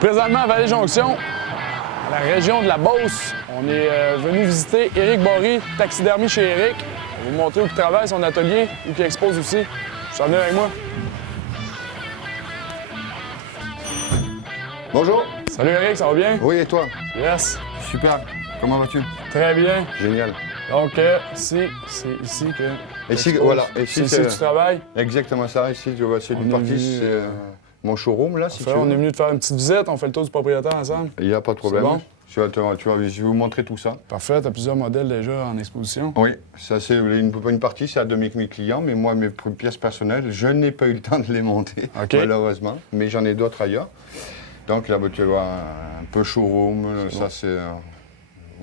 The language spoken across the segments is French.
Présentement à Vallée-Jonction, à la région de la Beauce. On est venu visiter Éric Bory, taxidermie chez Éric. On va vous montrer où il travaille, son atelier, où il expose aussi. Je suis venu avec moi. Bonjour. Salut Éric, ça va bien? Oui, et toi? Yes. Super. Comment vas-tu? Très bien. Génial. Donc, c'est ici que... Ici, voilà. C'est ici que tu travailles? Exactement ça. Ici, tu vois, c'est une partie, c'est mon showroom, là, si tu veux. On est venu te faire une petite visite, on fait le tour du propriétaire ensemble. Il n'y a pas de problème. Bon? Je vais vous montrer tout ça. Parfait, tu as plusieurs modèles déjà en exposition. Oui, ça c'est une partie, c'est à mes clients, mais moi, mes pièces personnelles, je n'ai pas eu le temps de les monter, malheureusement, mais j'en ai d'autres ailleurs. Donc là, tu vois, un peu showroom, ça c'est...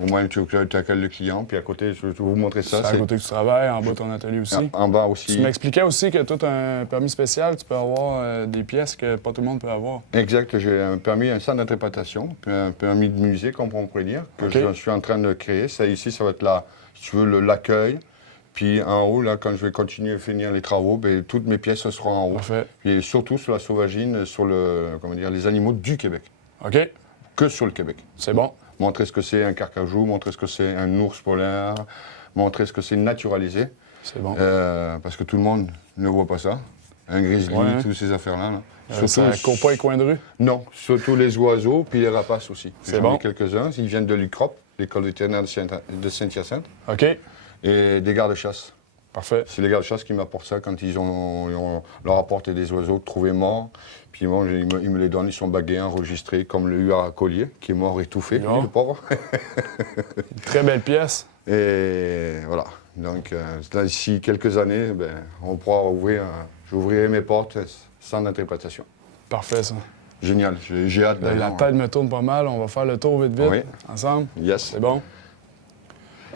Au moins, tu accueilles le client, puis à côté, je vais vous montrer ça. C'est à côté que tu travailles, en bas ton atelier aussi. En bas aussi. Tu m'expliquais aussi que tu as un permis spécial, tu peux avoir des pièces que pas tout le monde peut avoir. Exact, j'ai un permis, un centre d'interprétation, puis un permis de musée, comme on pourrait dire, que je suis en train de créer. Ça ici, ça va être là, si tu veux, l'accueil. Puis en haut, là, quand je vais continuer à finir les travaux, bien, toutes mes pièces seront en haut. Parfait. Et surtout sur la sauvagine, sur les animaux du Québec. OK. Que sur le Québec. C'est bon. Montrer ce que c'est un carcajou, montrer ce que c'est un ours polaire, montrer ce que c'est naturalisé. C'est bon. Parce que tout le monde ne voit pas ça. Un grizzly, toutes ces affaires-là. Là. Ça court pas les coins de rue? Non, surtout les oiseaux, puis les rapaces aussi. C'est bon. J'en ai quelques-uns. Ils viennent de l'UCROP, l'école vétérinaire de Saint-Hyacinthe. OK. Et des gardes-chasse. Parfait. C'est les gardes-chasse qui m'apportent ça quand ils leur apporté des oiseaux trouvés morts. Puis bon, ils me les donnent, ils sont bagués, enregistrés, comme le huard à collier, qui est mort étouffé, lui, le pauvre. Une très belle pièce. Et voilà. Donc, d'ici quelques années, on pourra j'ouvrirai mes portes sans interprétation. Parfait, ça. Génial. J'ai hâte d'ailleurs. La tête me tourne pas mal. On va faire le tour vite, ensemble. Yes. C'est bon?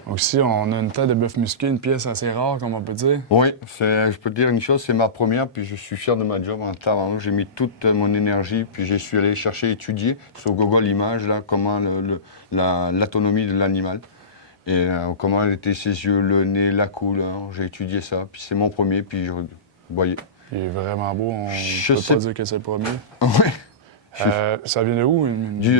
Donc ici, on a une tête de bœuf musqué, une pièce assez rare, comme on peut dire. Oui, je peux te dire une chose, c'est ma première, puis je suis fier de ma job en temps. J'ai mis toute mon énergie, puis j'ai su aller chercher, étudier sur Google l'image, là, comment l'autonomie de l'animal. Et comment étaient ses yeux, le nez, la couleur. J'ai étudié ça, puis c'est mon premier, puis vous voyez. Il est vraiment beau, on ne peut pas dire que c'est le premier. Oui. Ça vient de où?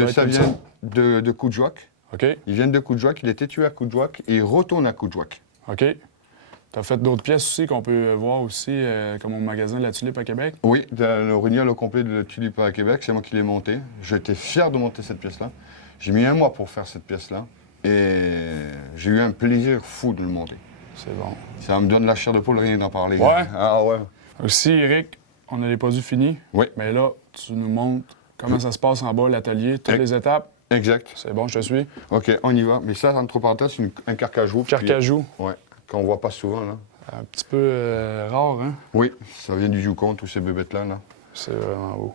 Ça vient de Coudjouac. OK. Ils viennent de Coudjouac, il était tué à Coudjouac et il retourne à Coudjouac. OK. Tu as fait d'autres pièces aussi qu'on peut voir aussi, comme au magasin de la Tulipe à Québec? Oui, le orignal au complet de la Tulipe à Québec, c'est moi qui l'ai monté. J'étais fier de monter cette pièce-là. J'ai mis 1 mois pour faire cette pièce-là et j'ai eu un plaisir fou de le monter. C'est bon. Ça me donne la chair de poule rien d'en parler. Ouais? Ah ouais. Aussi, Éric, on a les produits finis. Oui. Mais là, tu nous montres comment ça se passe en bas, l'atelier, toutes les étapes. Exact. C'est bon, je te suis. OK, on y va. Mais ça, entre parenthèses, c'est un carcajou. Carcajou. Oui, qu'on voit pas souvent, là. Un petit peu rare, hein? Oui, ça vient du Yukon, tous ces bébêtes-là. Là. C'est vraiment beau.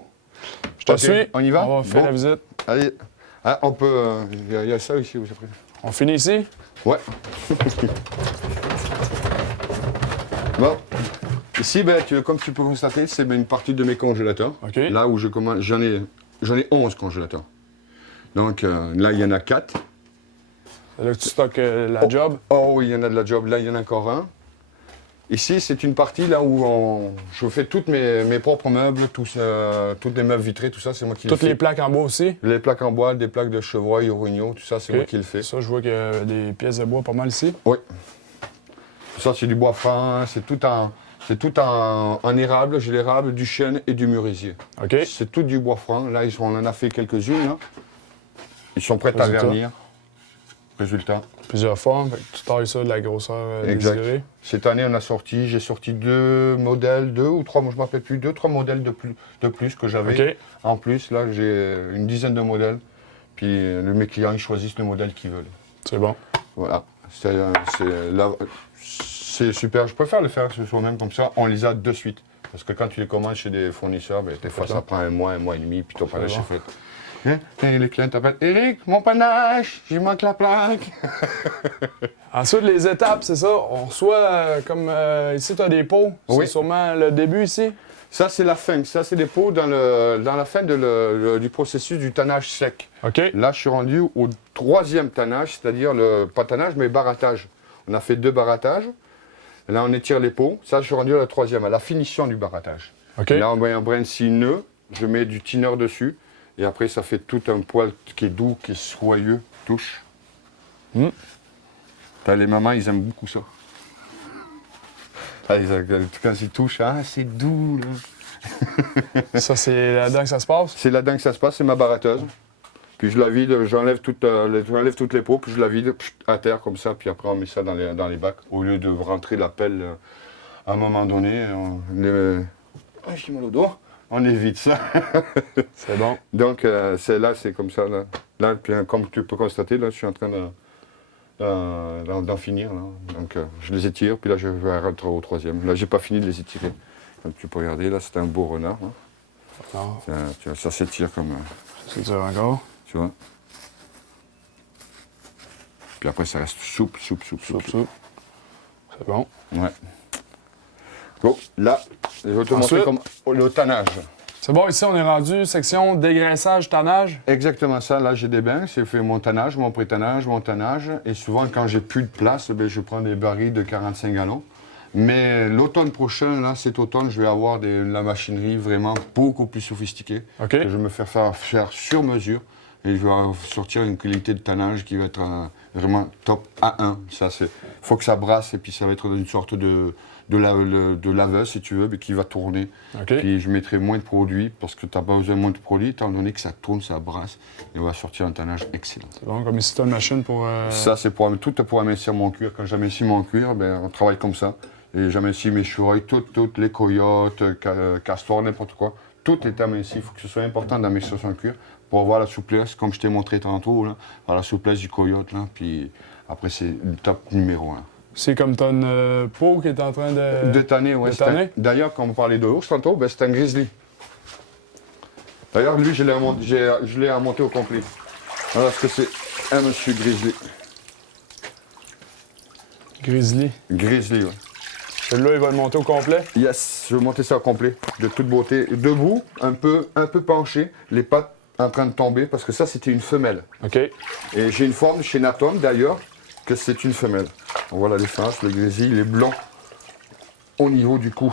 Je te suis. On y va? On va faire la visite. Allez. Ah, on peut... Il y a ça ici, vous après. On finit ici? Ouais. Bon. Ici, comme tu peux constater, c'est une partie de mes congélateurs. OK. Là où j'en ai 11 congélateurs. Donc là, il y en a 4. C'est là que tu stockes la job? Oh oui, il y en a de la job. Là, il y en a encore un. Ici, c'est une partie là où je fais toutes mes propres meubles, tous les meubles vitrés, tout ça, c'est moi qui le fais. Toutes les plaques en bois aussi? Les plaques en bois, des plaques de chevreuil, orignaux, tout ça, c'est moi qui le fais. Ça, je vois qu'il y a des pièces de bois pas mal ici. Oui. Ça, c'est du bois franc, c'est tout en érable, j'ai l'érable, du chêne et du merisier. OK. C'est tout du bois franc. Là, on en a fait quelques-unes. Là. Ils sont prêts à vernir. Résultat. Plusieurs formes, tu tailles ça de la grosseur désirée. Cette année, j'ai sorti 2 modèles, 2 ou 3, je ne me rappelle plus, 2-3 modèles de plus que j'avais. OK. En plus, là, j'ai une dizaine de modèles. Puis mes clients, ils choisissent le modèle qu'ils veulent. C'est bon. Voilà. C'est super. Je préfère le faire sur soi-même, comme ça, on les a de suite. Parce que quand tu les commandes chez des fournisseurs, ben, des fois ça prend un mois et demi, puis ton panache est fait. Hein? Et les clients t'appellent « Éric, mon panache, il manque la plaque! » Ensuite, les étapes, c'est ça. On reçoit, ici, tu as des pots. Oui. C'est sûrement le début ici. Ça, c'est la fin. Ça, c'est des pots dans la fin du processus du tannage sec. OK. Là, je suis rendu au 3e tannage, c'est-à-dire pas tannage, mais barattage. On a fait 2 barattages. Là, on étire les pots. Ça, je suis rendu à la 3e, à la finition du barattage. OK. Là, on met un brin de 6 nœuds. Je mets du thinner dessus. Et après, ça fait tout un poil qui est doux, qui est soyeux, touche. Les mamans, ils aiment beaucoup ça. Quand ils touchent, ah, c'est doux, là. Ça, c'est là-dedans que ça se passe? C'est là-dedans que ça se passe, c'est ma baratteuse. Puis je la vide, j'enlève toutes les peaux, puis je la vide à terre comme ça, puis après on met ça dans les bacs. Au lieu de rentrer la pelle à un moment donné, j'ai mal au dos, on évite ça. C'est bon. Donc c'est comme ça. Là puis, comme tu peux constater, là, je suis en train d'en finir. Là. Donc je les étire, puis là je vais rentrer au 3e. Là j'ai pas fini de les étirer. Comme tu peux regarder, là c'est un beau renard. Hein. Tu vois, ça s'étire comme... C'est dur encore. Tu vois. Puis après, ça reste souple. C'est bon. Ouais. Bon, là, je vais te montrer le tannage. C'est bon, ici, on est rendu section dégraissage, tannage. Exactement ça. Là, j'ai des bains. J'ai fait mon tannage, mon pré-tannage, mon tannage. Et souvent, quand j'ai plus de place, ben, je prends des barils de 45 gallons. Mais l'automne prochain, là, cet automne, je vais avoir de la machinerie vraiment beaucoup plus sophistiquée. OK. Que je vais me faire sur mesure. Et je vais sortir une qualité de tannage qui va être vraiment top A1. Il faut que ça brasse et puis ça va être une sorte de laveuse, si tu veux, mais qui va tourner. OK. Puis je mettrai moins de produits parce que tu n'as pas besoin de moins de produits, étant donné que ça tourne, ça brasse. Et on va sortir un tannage excellent. C'est bon, comme ici, tu as une machine pour... Ça, c'est tout pour amincir mon cuir. Quand j'amincis mon cuir, ben, on travaille comme ça. Et j'amincis mes chevreuils, toutes les coyotes, castors, n'importe quoi. Tout est aminci. Il faut que ce soit important d'amincir son cuir pour avoir la souplesse, comme je t'ai montré tantôt, là, avoir la souplesse du coyote. Là, puis après, c'est le top numéro 1. C'est comme tu as une peau qui est en train de... De tanner, oui. D'ailleurs, quand on parlait de ours tantôt, ben, c'est un grizzly. D'ailleurs, lui, je l'ai monté au complet. Alors, est-ce que c'est un monsieur grizzly? Grizzly. Grizzly, oui. Celui-là, il va le monter au complet? Yes, je vais monter ça au complet, de toute beauté. Debout, un peu penché, les pattes en train de tomber, parce que ça, c'était une femelle. OK. Et j'ai une forme chez Natom, d'ailleurs, que c'est une femelle. Voilà les faces, le grizzly, il est blanc au niveau du cou,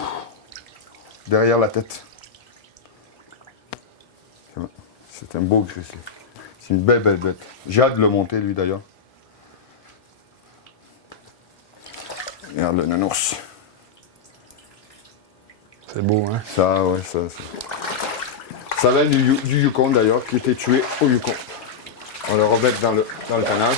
derrière la tête. C'est un beau grizzly. C'est une belle bête. J'ai hâte de le monter, lui, d'ailleurs. Regarde le nanours. C'est beau, hein? Ça, ouais, ça. Ça vient du Yukon, d'ailleurs, qui était tué au Yukon. On le remet dans le tannage.